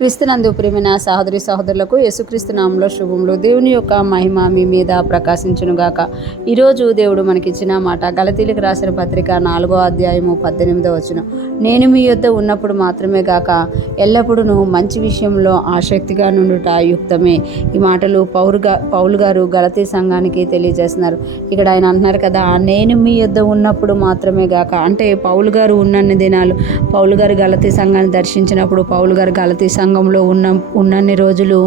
క్రీస్తునందు ప్రియమైన సహోదరి సహోదరులకు యేసుక్రీస్తు నామములో శుభములు. దేవుని యొక్క మహిమ మీ మీద ప్రకాశించునుగాక. ఈరోజు దేవుడు మనకిచ్చిన మాట గలతీలకు రాసిన పత్రిక 4వ అధ్యాయము 18వ వచనం. నేను మీ యొద్ద ఉన్నప్పుడు మాత్రమే గాక ఎల్లప్పుడూ మంచి విషయంలో ఆసక్తిగా నుండుట యుక్తమే. ఈ మాటలు పౌలు గారు గలతీ సంఘానికి తెలియజేస్తున్నారు. ఇక్కడ ఆయన అంటున్నారు కదా, నేను మీ యొద్ద ఉన్నప్పుడు మాత్రమే గాక. అంటే పౌలు గారు ఉన్నన్ని దినాలు, పౌలు గారు గలతీ సంఘాన్ని దర్శించినప్పుడు, పౌలు గారు గలతీ సంఘంలో ఉన్నన్ని రోజులు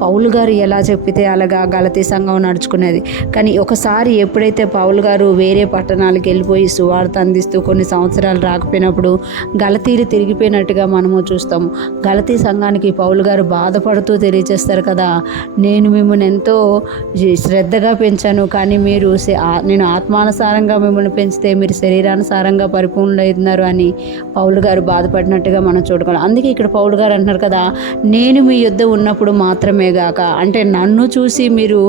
పౌలు గారు ఎలా చెప్పితే అలాగా గలతీ సంఘం నడుచుకునేది. కానీ ఒకసారి ఎప్పుడైతే పౌలు గారు వేరే పట్టణాలకు వెళ్ళిపోయి సువార్త అందిస్తూ కొన్ని సంవత్సరాలు రాకపోయినప్పుడు గలతీలు తిరిగిపోయినట్టుగా మనము చూస్తాము. గలతీ సంఘానికి పౌలు గారు బాధపడుతూ తెలియజేస్తారు కదా, నేను మిమ్మల్ని ఎంతో శ్రద్ధగా పెంచాను, కానీ మీరు నేను ఆత్మానుసారంగా మిమ్మల్ని పెంచితే మీరు శరీరానుసారంగా పరిపూర్ణులైతున్నారు అని పౌలు గారు బాధపడినట్టుగా మనం చూడగలం. అందుకే ఇక్కడ పౌలు గారు అంటున్నారు కదా, నేను మీ యొద్ద ఉన్నప్పుడు మాత్రమే గాక. అంటే నన్ను చూసి మీరు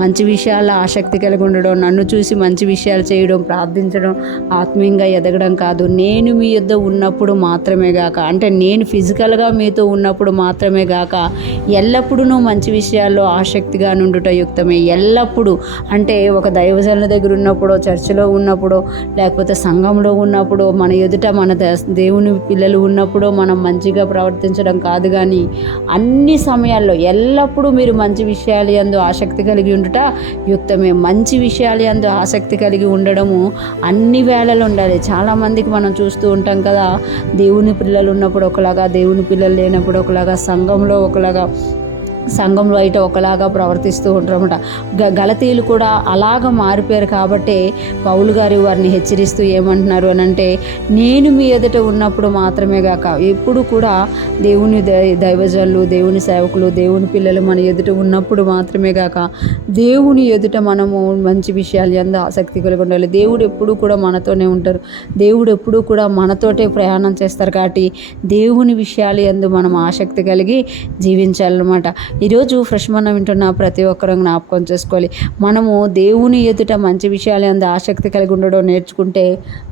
మంచి విషయాల్లో ఆసక్తి కలిగి ఉండడం, నన్ను చూసి మంచి విషయాలు చేయడం, ప్రార్థించడం, ఆత్మీయంగా ఎదగడం కాదు. నేను మీ యొద్ద ఉన్నప్పుడు మాత్రమే గాక, అంటే నేను ఫిజికల్గా మీతో ఉన్నప్పుడు మాత్రమే గాక ఎల్లప్పుడూ మంచి విషయాల్లో ఆసక్తిగా నుండుట యుక్తమే. ఎల్లప్పుడూ అంటే ఒక దైవజనుల దగ్గర ఉన్నప్పుడు, చర్చిలో ఉన్నప్పుడు, లేకపోతే సంఘంలో ఉన్నప్పుడు, మన ఎదుట మన దేవుని పిల్లలు ఉన్నప్పుడు మనం మంచిగా ప్రవర్తించడం కాదు, కానీ అన్ని సమయాల్లో ఎల్లప్పుడూ మీరు మంచి విషయాలు యందు ఆసక్తి కలిగి ఉండుట యుక్తమే. మంచి విషయాలు యందు ఆసక్తి కలిగి ఉండడము అన్ని వేళలు ఉండాలి. చాలామందికి మనం చూస్తూ ఉంటాం కదా, దేవుని పిల్లలు ఉన్నప్పుడు ఒకలాగా, దేవుని పిల్లలు లేనప్పుడు ఒకలాగా, సంఘంలో అయితే ఒకలాగా ప్రవర్తిస్తూ ఉంటారన్నమాట. గలతీలు కూడా అలాగ మారిపోయారు. కాబట్టి పౌలు గారు వారిని హెచ్చరిస్తూ ఏమంటున్నారు అని అంటే, నేను మీ ఎదుట ఉన్నప్పుడు మాత్రమే గాక, ఎప్పుడు కూడా దేవుని దైవజనులు, దేవుని సేవకులు, దేవుని పిల్లలు మన ఎదుట ఉన్నప్పుడు మాత్రమే గాక దేవుని ఎదుట మనము మంచి విషయాలు యందు ఆసక్తి కలిగి ఉండాలి. దేవుడు ఎప్పుడూ కూడా మనతోనే ఉంటారు. దేవుడు ఎప్పుడూ కూడా మనతోటే ప్రయాణం చేస్తారు. కాబట్టి దేవుని విషయాలు యందు మనం ఆసక్తి కలిగి జీవించాలన్నమాట. ఈరోజు ఫ్రెష్ మనం వింటున్న ప్రతి ఒక్కరూ జ్ఞాపకం చేసుకోవాలి, మనము దేవుని ఎదుట మంచి విషయాలు యందు ఆసక్తి కలిగి ఉండడం నేర్చుకుంటే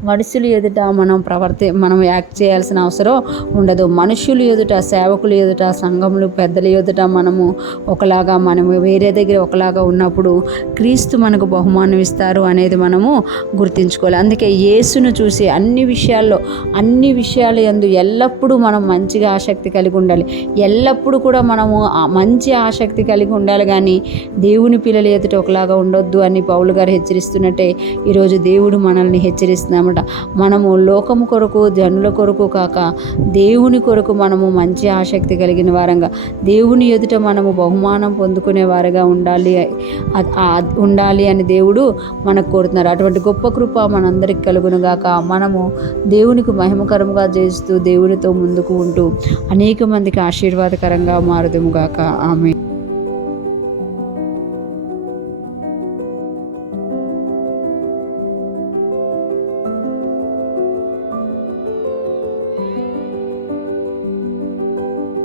మనుషుల ఎదుట మనం యాక్ట్ చేయాల్సిన అవసరం ఉండదు. మనుషుల ఎదుట, సేవకుల ఎదుట, సంఘములు పెద్దల ఎదుట మనము వేరే దగ్గర ఒకలాగా ఉన్నప్పుడు క్రీస్తు మనకు బహుమానం ఇస్తారు అనేది మనము గుర్తుంచుకోవాలి. అందుకే యేసును చూసి అన్ని విషయాల యందు ఎల్లప్పుడూ మనం మంచిగా ఆసక్తి కలిగి ఉండాలి. ఎల్లప్పుడూ కూడా మనము మంచి ఆసక్తి కలిగి ఉండాలి, కానీ దేవుని పిల్లల ఎదుట ఒకలాగా ఉండొద్దు అని పౌలు గారు హెచ్చరిస్తున్నట్టే ఈరోజు దేవుడు మనల్ని హెచ్చరిస్తున్నామట. మనము లోకము కొరకు, జనుల కొరకు కాక దేవుని కొరకు మనము మంచి ఆసక్తి కలిగిన వారంగా, దేవుని ఎదుట మనము బహుమానం పొందుకునే వారుగా ఉండాలి అని దేవుడు మనకు కోరుతున్నారు. అటువంటి గొప్ప కృప మనందరికి కలుగును గాక. మనము దేవునికి మహిమకరంగా చేస్తూ దేవునితో ముందుకు ఉంటూ అనేక మందికి ఆశీర్వాదకరంగా మారుదుము గాక. ఆమేన్.